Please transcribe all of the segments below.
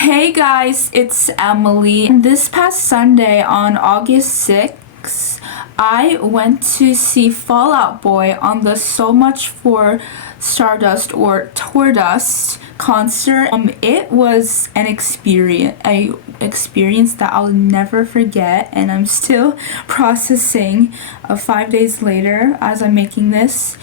Hey guys, it's Emily. This past Sunday on August 6th, I went to see Fall Out Boy on the So Much for Stardust or Tourdust concert. It was an experience that I'll never forget, and I'm still processing 5 days later as I'm making this.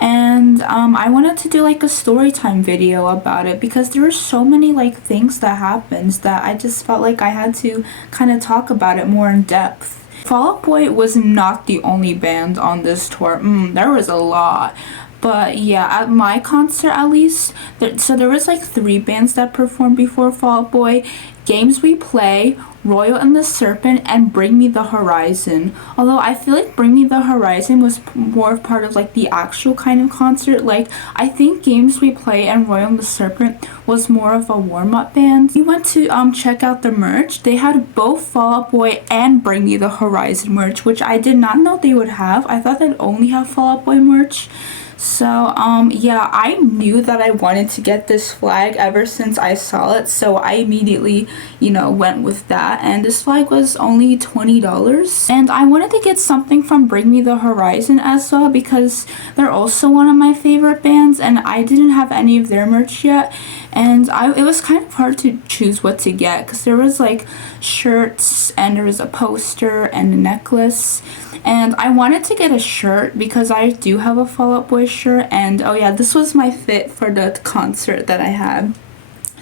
And I wanted to do like a story time video about it because there were so many like things that happened that I just felt like I had to kind of talk about it more in depth. Fall Out Boy was not the only band on this tour. There was a lot. But yeah, at my concert at least, there was like 3 bands that performed before Fall Out Boy. Games We Play, Royal and the Serpent, and Bring Me the Horizon. Although I feel like Bring Me the Horizon was more part of like the actual kind of concert. Like I think Games We Play and Royal and the Serpent was more of a warm-up band. We went to check out the merch. They had both Fall Out Boy and Bring Me the Horizon merch, which I did not know they would have. I thought they'd only have Fall Out Boy merch. So yeah, I knew that I wanted to get this flag ever since I saw it, so I immediately, went with that. And this flag was only $20, and I wanted to get something from Bring Me the Horizon as well because they're also one of my favorite bands, and I didn't have any of their merch yet. And it was kind of hard to choose what to get because there was like shirts and there was a poster and a necklace. And I wanted to get a shirt because I do have a Fall Out Boy shirt, and oh yeah, this was my fit for the concert that I had.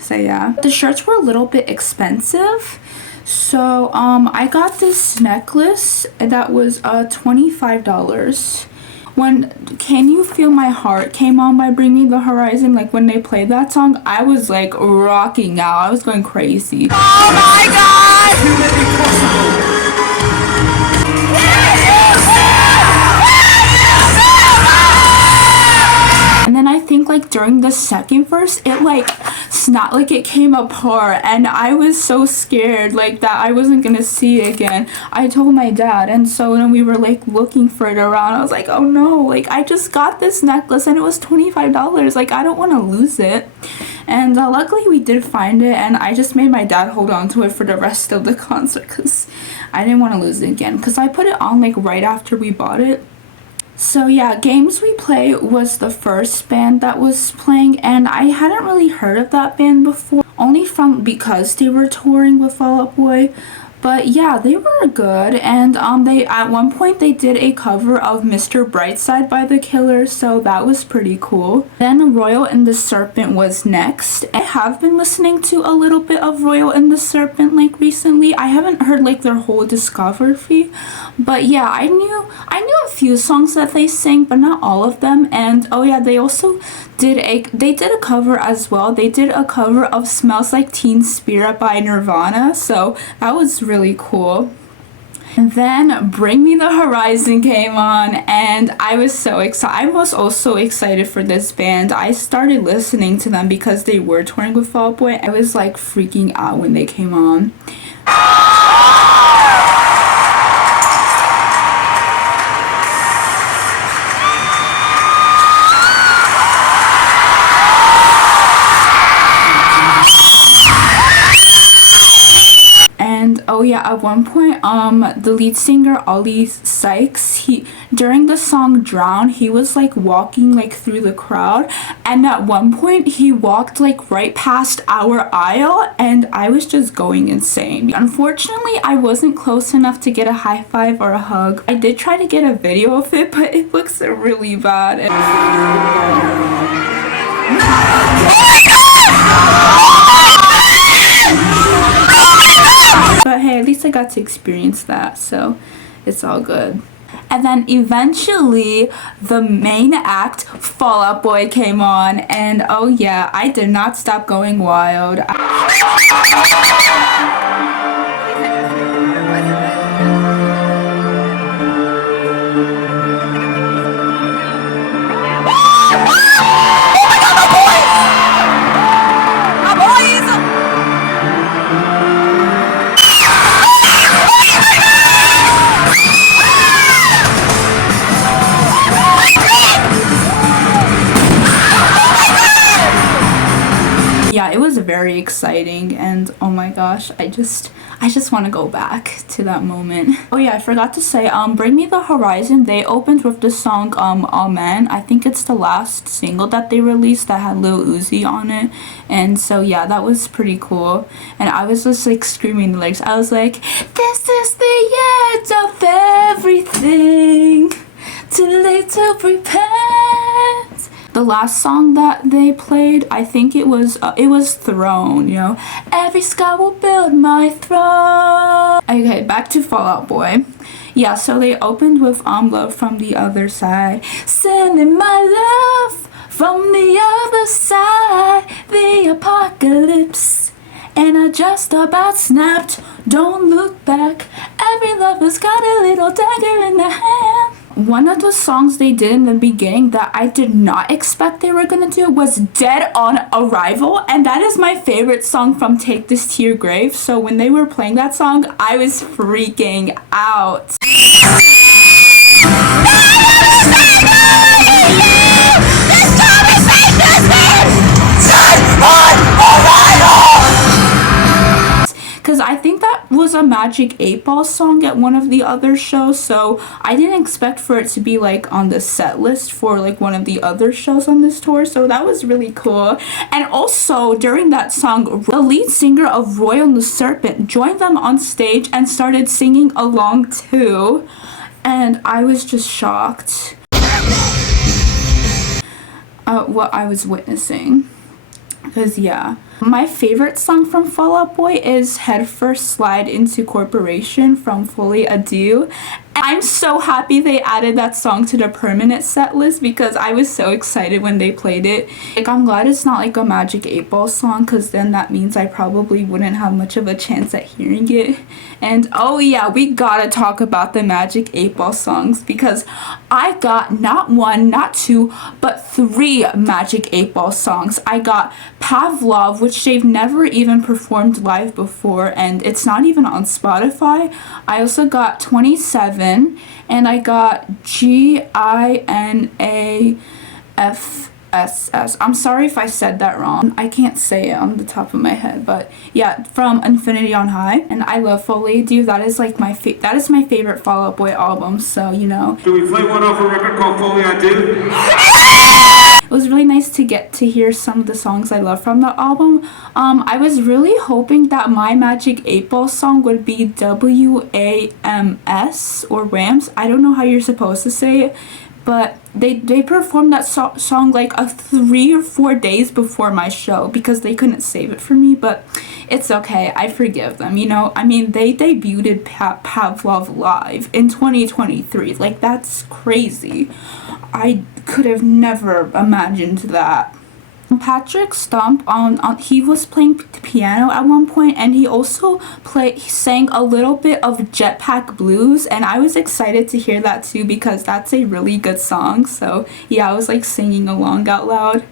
So yeah, the shirts were a little bit expensive. So I got this necklace that was $25. When Can You Feel My Heart came on by Bring Me the Horizon, like when they played that song, I was like rocking out. I was going crazy. Oh my god! And then I think like during the second verse, it like it came apart, and I was so scared like that I wasn't gonna see it again. I told my dad, and so when we were like looking for it around, I was like, oh no, like I just got this necklace and it was $25. Like I don't want to lose it. And luckily we did find it, and I just made my dad hold on to it for the rest of the concert because I didn't want to lose it again, because I put it on like right after we bought it. So yeah, Games We Play was the first band that was playing, and I hadn't really heard of that band before, only because they were touring with Fall Out Boy. But yeah, they were good, and they at one point they did a cover of Mr. Brightside by The Killers, so that was pretty cool. Then Royal and the Serpent was next. I have been listening to a little bit of Royal and the Serpent like recently. I haven't heard like their whole discography, but yeah, I knew a few songs that they sing, but not all of them. And oh yeah, they also did a cover as well. They did a cover of Smells Like Teen Spirit by Nirvana, so that was really cool. And then Bring Me the Horizon came on, and I was so excited. I was also excited for this band. I started listening to them because they were touring with Fall Out Boy. I was like freaking out when they came on. Oh yeah, at one point, the lead singer Ollie Sykes, during the song Drown, he was like walking like through the crowd, and at one point he walked like right past our aisle, and I was just going insane. Unfortunately, I wasn't close enough to get a high five or a hug. I did try to get a video of it, but it looks really bad. But hey, at least I got to experience that, so it's all good. And then eventually the main act, Fall Out Boy, came on, and oh yeah, I did not stop going wild. Yeah, it was a very very exciting, and oh my gosh, I just want to go back to that moment. Oh yeah, I forgot to say, Bring Me the Horizon, they opened with the song Amen. I think it's the last single that they released that had Lil Uzi on it, and so yeah, that was pretty cool. And I was just like screaming the lyrics. I was like, this is the end of everything, too late to repent. The last song that they played, I think it was Throne, you know. Every sky will build my throne. Okay, back to Fall Out Boy. Yeah, so they opened with Love from the Other Side. Sending my love from the other side, the apocalypse. And I just about snapped, don't look back. Every lover's got a little dagger in their hand. One of the songs they did in the beginning that I did not expect they were gonna do was Dead on Arrival, and that is my favorite song from Take This to Your Grave. So when they were playing that song, I was freaking out. Because I think that was a Magic 8 Ball song at one of the other shows, so I didn't expect for it to be like on the set list for like one of the other shows on this tour, so that was really cool. And also during that song, the lead singer of Roy and the Serpent joined them on stage and started singing along too, and I was just shocked at what I was witnessing. Because yeah, my favorite song from Fall Out Boy is Head First Slide Into Corporation from Fully Adieu. I'm so happy they added that song to the permanent set list because I was so excited when they played it. Like, I'm glad it's not like a Magic 8 Ball song, because then that means I probably wouldn't have much of a chance at hearing it. And oh yeah, we gotta talk about the Magic 8 Ball songs, because I got not one, not two, but 3 Magic 8 Ball songs. I got Pavlov, which they've never even performed live before, and it's not even on Spotify. I also got 27, and I got GINAFSS. I'm sorry if I said that wrong. I can't say it on the top of my head, but yeah, from Infinity on High. And I love Fully Adieu. That is like that is my favorite Fall Out Boy album, so you know. Can we play one off a record called Fully Adieu? It was really nice to get to hear some of the songs I love from the album. I was really hoping that my Magic 8 Ball song would be WAMS or Rams. I don't know how you're supposed to say it, but they performed that song like 3 or 4 days before my show because they couldn't save it for me, but it's okay. I forgive them, you know. I mean, they debuted Pavlov live in 2023. Like, that's crazy. I could have never imagined that. Patrick Stump, he was playing piano at one point, and he also sang a little bit of Jetpack Blues, and I was excited to hear that too because that's a really good song. So yeah, I was like singing along out loud.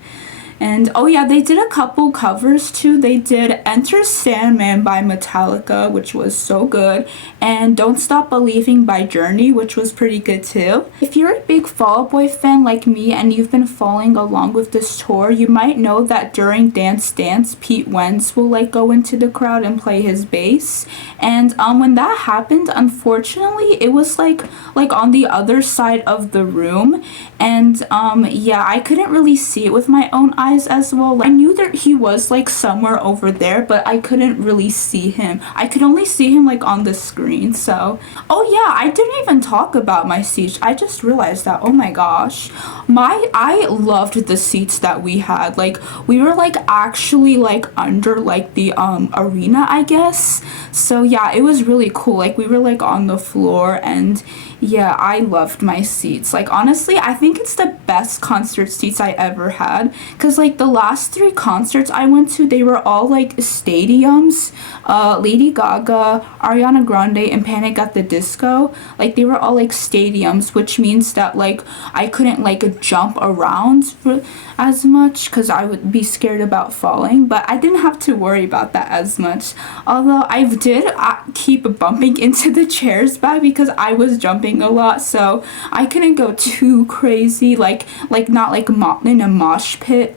And oh yeah, they did a couple covers too. They did Enter Sandman by Metallica, which was so good, and Don't Stop Believing by Journey, which was pretty good too. If you're a big Fall Out Boy fan like me and you've been following along with this tour, you might know that during Dance Dance, Pete Wentz will like go into the crowd and play his bass. And when that happened, unfortunately, it was like on the other side of the room, and yeah, I couldn't really see it with my own eyes as well. I knew that he was like somewhere over there, but I couldn't really see him. I could only see him like on the screen. So oh yeah, I didn't even talk about my seats. I just realized that. Oh my gosh, I loved the seats that we had. Like, we were like actually like under like the arena, I guess. So yeah, it was really cool. Like, we were like on the floor, and yeah, I loved my seats. Like, honestly, I think it's the best concert seats I ever had, because like the last 3 concerts I went to, they were all like stadiums. Lady Gaga, Ariana Grande, and Panic at the Disco, like they were all like stadiums, which means that like I couldn't like jump around as much because I would be scared about falling, but I didn't have to worry about that as much. Although I did keep bumping into the chairs back because I was jumping a lot, so I couldn't go too crazy, like not like in a mosh pit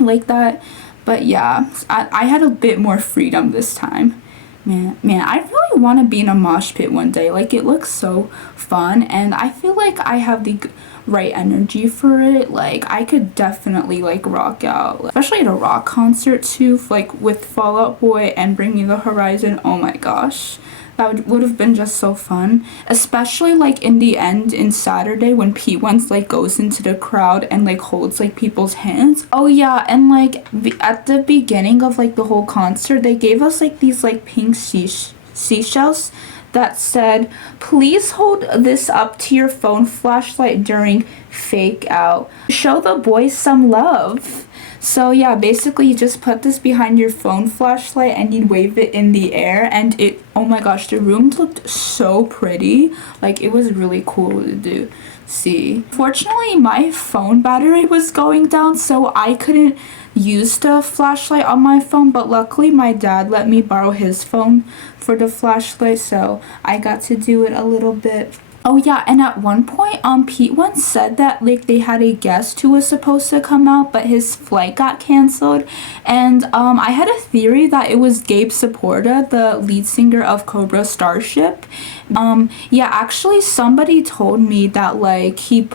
like that. But yeah, I had a bit more freedom this time. Man, I really want to be in a mosh pit one day. Like, it looks so fun, and I feel like I have the right energy for it. Like, I could definitely, like, rock out. Especially at a rock concert, too, like, with Fall Out Boy and Bring Me the Horizon. Oh my gosh. That would have been just so fun. Especially, like, in the end, in Saturday, when Pete once, like, goes into the crowd and, like, holds, like, people's hands. Oh, yeah, and, like, at the beginning of, like, the whole concert, they gave us, like, these, like, pink seashells that said, please hold this up to your phone flashlight during fake out. Show the boys some love. So yeah, basically you just put this behind your phone flashlight and you'd wave it in the air, and it, oh my gosh, the room looked so pretty. Like, it was really cool to see. Fortunately, my phone battery was going down, so I couldn't use the flashlight on my phone, but luckily my dad let me borrow his phone for the flashlight, so I got to do it a little bit. Oh yeah, and at one point, Pete once said that, like, they had a guest who was supposed to come out, but his flight got canceled, and I had a theory that it was Gabe Saporta, the lead singer of Cobra Starship. Yeah, actually, somebody told me that, like, Gabe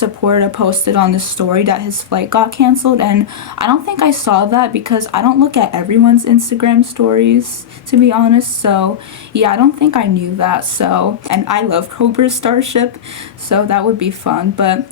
Saporta posted on the story that his flight got canceled, and I don't think I saw that because I don't look at everyone's Instagram stories, to be honest, so yeah, I don't think I knew that. So, and I love Cobra Starship, so that would be fun, but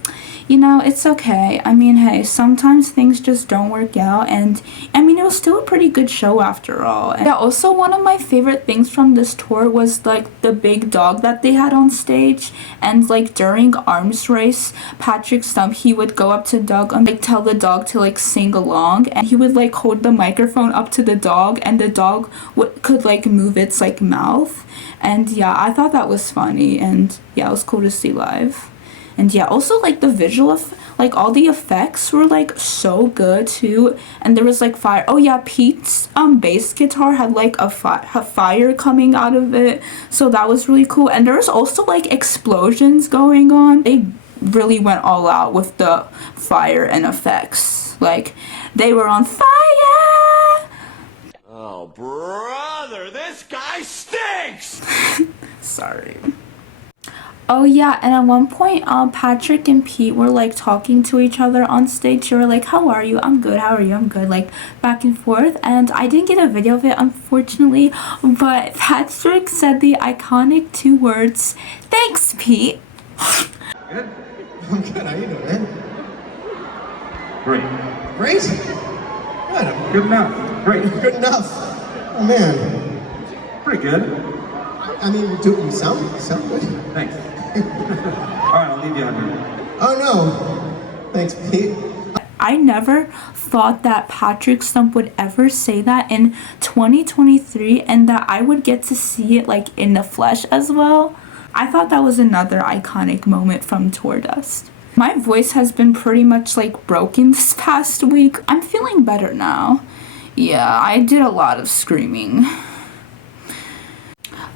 you know, it's okay. I mean, hey, sometimes things just don't work out, and I mean, it was still a pretty good show after all. And yeah, also one of my favorite things from this tour was, like, the big dog that they had on stage, and, like, during Arms Race, Patrick Stump, he would go up to Doug and, like, tell the dog to, like, sing along, and he would, like, hold the microphone up to the dog, and the dog could, like, move its, like, mouth, and yeah, I thought that was funny, and yeah, it was cool to see live. And yeah, also, like, the visual of, like, all the effects were, like, so good too, and there was, like, fire. Oh yeah, Pete's bass guitar had, like, a fire coming out of it, so that was really cool. And there was also, like, explosions going on. They really went all out with the fire and effects. Like, they were on fire. Oh, brother, this guy stinks! Sorry. Oh yeah, and at one point, Patrick and Pete were, like, talking to each other on stage. They were like, how are you? I'm good. How are you? I'm good. Like, back and forth. And I didn't get a video of it, unfortunately, but Patrick said the iconic 2 words, thanks, Pete. Good? I'm good. How you doing, man? Great. Great? Good. Good enough. Great. Good enough. Oh, man. Pretty good. I mean, you sound good. Thanks. All right, I'll leave you on here. Oh, no. Thanks, Pete. I never thought that Patrick Stump would ever say that in 2023, and that I would get to see it, like, in the flesh as well. I thought that was another iconic moment from Tourdust. My voice has been pretty much, like, broken this past week. I'm feeling better now. Yeah, I did a lot of screaming.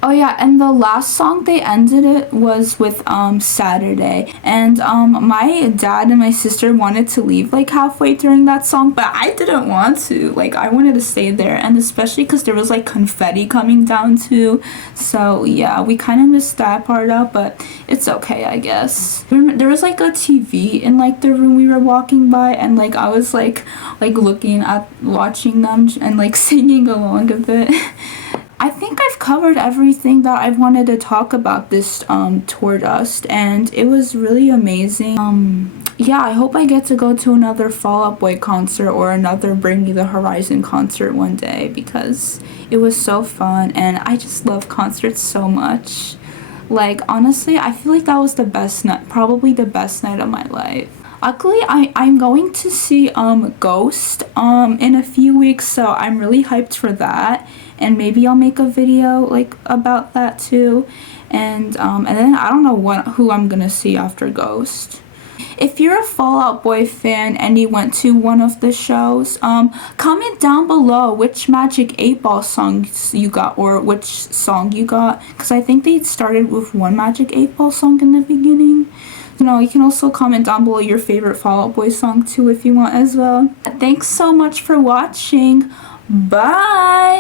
Oh yeah, and the last song they ended it was with Saturday, and my dad and my sister wanted to leave, like, halfway during that song, but I didn't want to. Like, I wanted to stay there, and especially because there was, like, confetti coming down too, so yeah, we kind of missed that part out, but it's okay, I guess. There was, like, a TV in, like, the room we were walking by, and, like, I was like watching them and, like, singing along a bit. I think I've covered everything that I wanted to talk about this Tourdust, and it was really amazing. Yeah, I hope I get to go to another Fall Out Boy concert or another Bring Me the Horizon concert one day, because it was so fun, and I just love concerts so much. Like, honestly, I feel like that was the best night, probably the best night of my life. Luckily, I'm going to see Ghost in a few weeks, so I'm really hyped for that, and maybe I'll make a video, like, about that too, and then I don't know who I'm gonna see after Ghost. If you're a Fall Out Boy fan and you went to one of the shows, comment down below which Magic 8 Ball songs you got, or which song you got, because I think they started with one Magic 8 Ball song in the beginning. You know, you can also comment down below your favorite Fall Out Boy song too if you want as well. Thanks so much for watching. Bye!